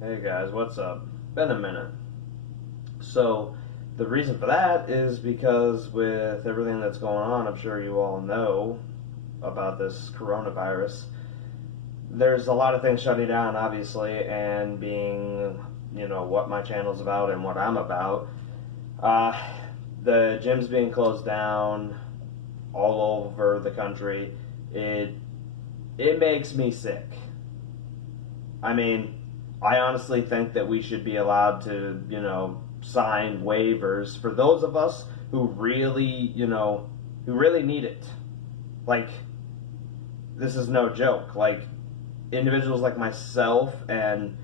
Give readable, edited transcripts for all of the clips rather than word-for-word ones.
Hey guys, what's up? Been a minute. So, the reason for that is because with everything that's going on, I'm sure you all know about this coronavirus. There's a lot of things shutting down, obviously, and being, what my channel's about and what I'm about. Uh, the gym's being closed down all over the country. It it makes me sick. I mean, I honestly think that we should be allowed to, sign waivers for those of us who really, who really need it. Like, this is no joke. Like, individuals like myself and,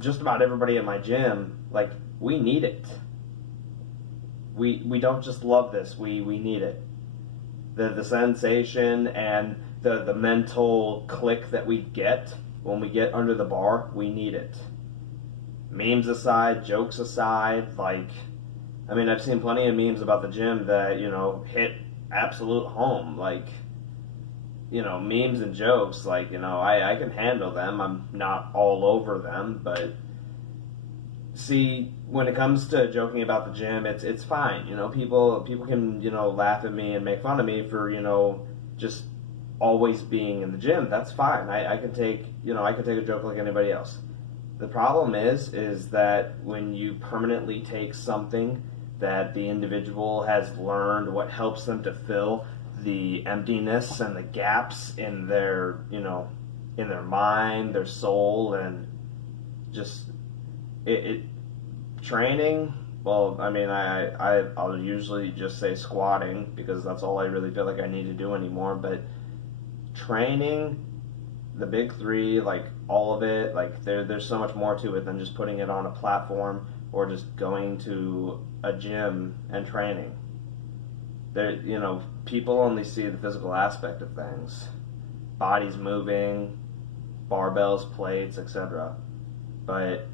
just about everybody at my gym, like, we need it. We don't just love this, we need it. The sensation and the mental click that we get when we get under the bar, we need it. Memes aside, jokes aside, like, I mean, I've seen plenty of memes about the gym that, hit absolute home. Like, memes and jokes, like, I can handle them. I'm not all over them, but see, when it comes to joking about the gym, it's fine. People can, laugh at me and make fun of me for, just always being in the gym. That's fine. I can take, I can take a joke like anybody else. The problem is that when you permanently take something that the individual has learned what helps them to fill the emptiness and the gaps in their, in their mind, their soul, and just it training. Well, I mean, I'll usually just say squatting because that's all I really feel like I need to do anymore. But training, the big three, like all of it, like there's so much more to it than just putting it on a platform or just going to a gym and training. There, people only see the physical aspect of things, bodies moving, barbells, plates, etc. But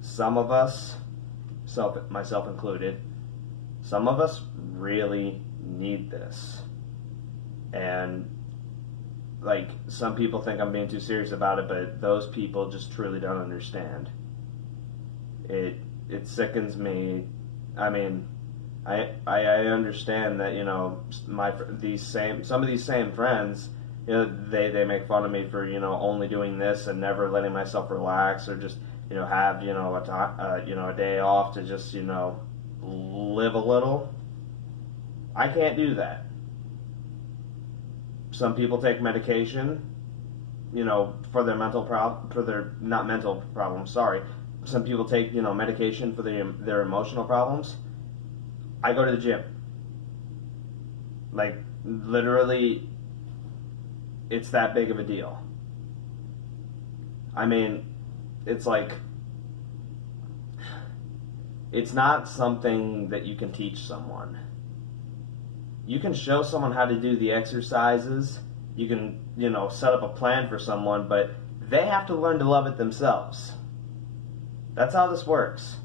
some of us, myself included, some of us really need this. And like, some people think I'm being too serious about it, but those people just truly don't understand. It sickens me. I mean, I understand that, some of these same friends, they make fun of me for, only doing this and never letting myself relax, or just, have, a day off to just, live a little. I can't do that. Some people take medication, for their not mental problems, sorry. Some people take, medication for their emotional problems. I go to the gym. Like, literally, it's that big of a deal. I mean, it's like, it's not something that you can teach someone. You can show someone how to do the exercises. You can, set up a plan for someone, but they have to learn to love it themselves. That's how this works.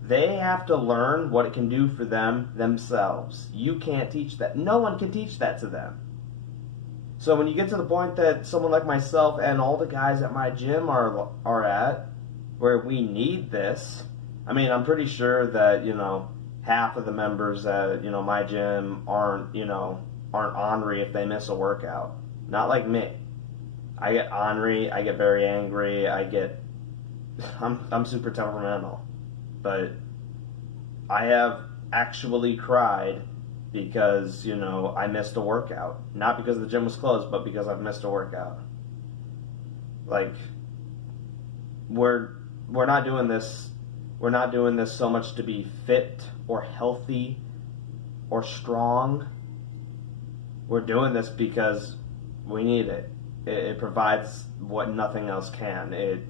They have to learn what it can do for them themselves. You can't teach that. No one can teach that to them. So when you get to the point that someone like myself and all the guys at my gym are at, where we need this, I mean, I'm pretty sure that, half of the members at, my gym aren't ornery if they miss a workout. Not like me. I get ornery, I get very angry, I'm super temperamental. But I have actually cried because, I missed a workout. Not because the gym was closed, but because I've missed a workout. Like, we're not doing this so much to be fit or healthy or strong. We're doing this because we need it. It provides what nothing else can. It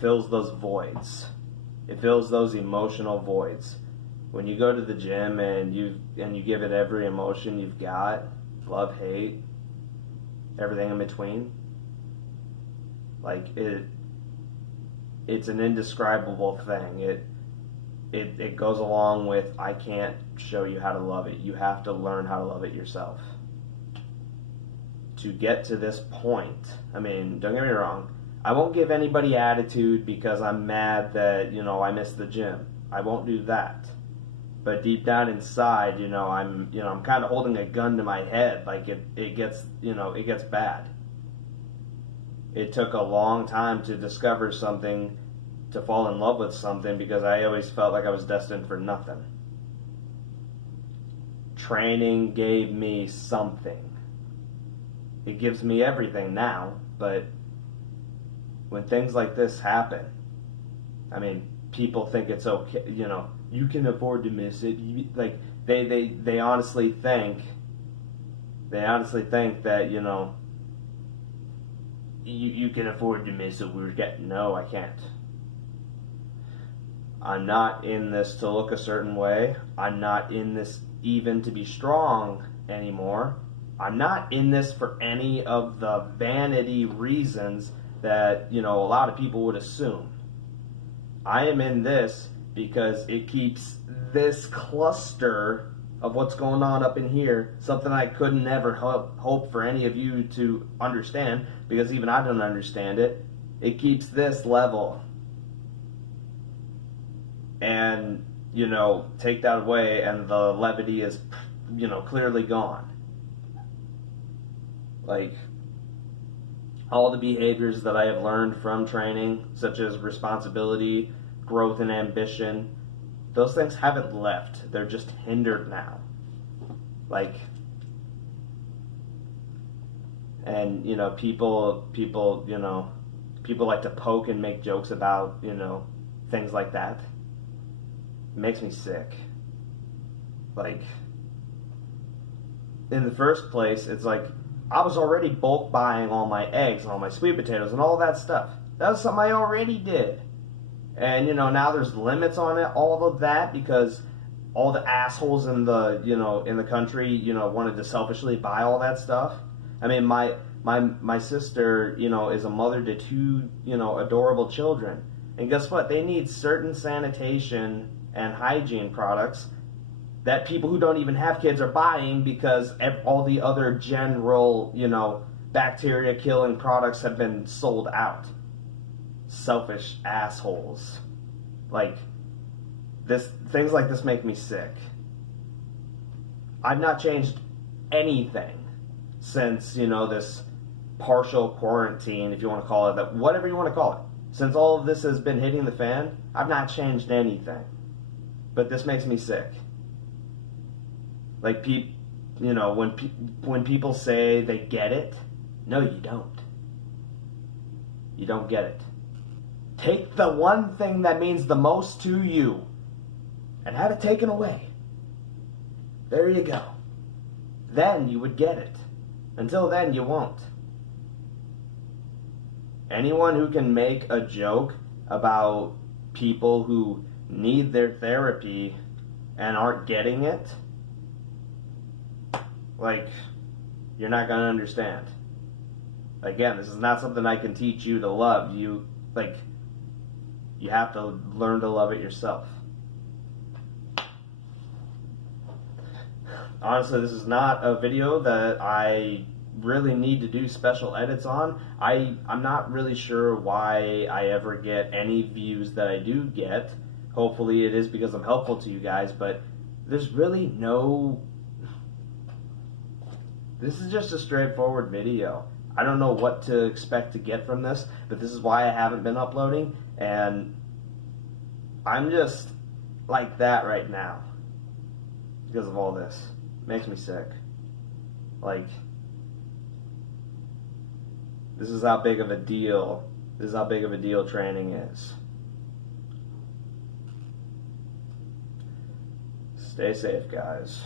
fills those voids. It fills those emotional voids. When you go to the gym and you give it every emotion you've got, love, hate, everything in between, like, it's an indescribable thing. It goes along with, I can't show you how to love it. You have to learn how to love it yourself. To get to this point, I mean, don't get me wrong, I won't give anybody attitude because I'm mad that, I missed the gym. I won't do that. But deep down inside, I'm kind of holding a gun to my head. Like it gets, it gets bad. It took a long time to discover something, to fall in love with something, because I always felt like I was destined for nothing. Training gave me something. It gives me everything now, but when things like this happen, I mean, people think it's okay, you can afford to miss it. Like, they honestly think that, you can afford to miss it. No, I can't. I'm not in this to look a certain way. I'm not in this even to be strong anymore. I'm not in this for any of the vanity reasons that, a lot of people would assume. I am in this because it keeps this cluster of what's going on up in here something I could never hope for any of you to understand, because even I don't understand it. It keeps this level. And, take that away and the levity is, clearly gone. Like, all the behaviors that I have learned from training, such as responsibility, growth, and ambition, those things haven't left. They're just hindered now. Like, and, people like to poke and make jokes about, things like that. It makes me sick. Like, in the first place, it's like, I was already bulk buying all my eggs and all my sweet potatoes and all that stuff. That was something I already did. And, now there's limits on it, all of that, because all the assholes in the, in the country, wanted to selfishly buy all that stuff. I mean, my sister, is a mother to two, adorable children. And guess what? They need certain sanitation and hygiene products that people who don't even have kids are buying, because all the other general, bacteria killing products have been sold out. Selfish assholes. Like, things like this make me sick. I've not changed anything since, this partial quarantine, if you want to call it that, whatever you want to call it. Since all of this has been hitting the fan, I've not changed anything. But this makes me sick. Like, when people say they get it, no, you don't. You don't get it. Take the one thing that means the most to you and have it taken away. There you go. Then you would get it. Until then, you won't. Anyone who can make a joke about people who need their therapy and aren't getting it, like, you're not going to understand. Again, this is not something I can teach you to love. You have to learn to love it yourself. Honestly, this is not a video that I really need to do special edits on. I'm not really sure why I ever get any views that I do get. Hopefully it is because I'm helpful to you guys, but there's really no... This is just a straightforward video. I don't know what to expect to get from this, but this is why I haven't been uploading, and I'm just like that right now because of all this. It makes me sick. Like, this is how big of a deal training is. Stay safe, guys.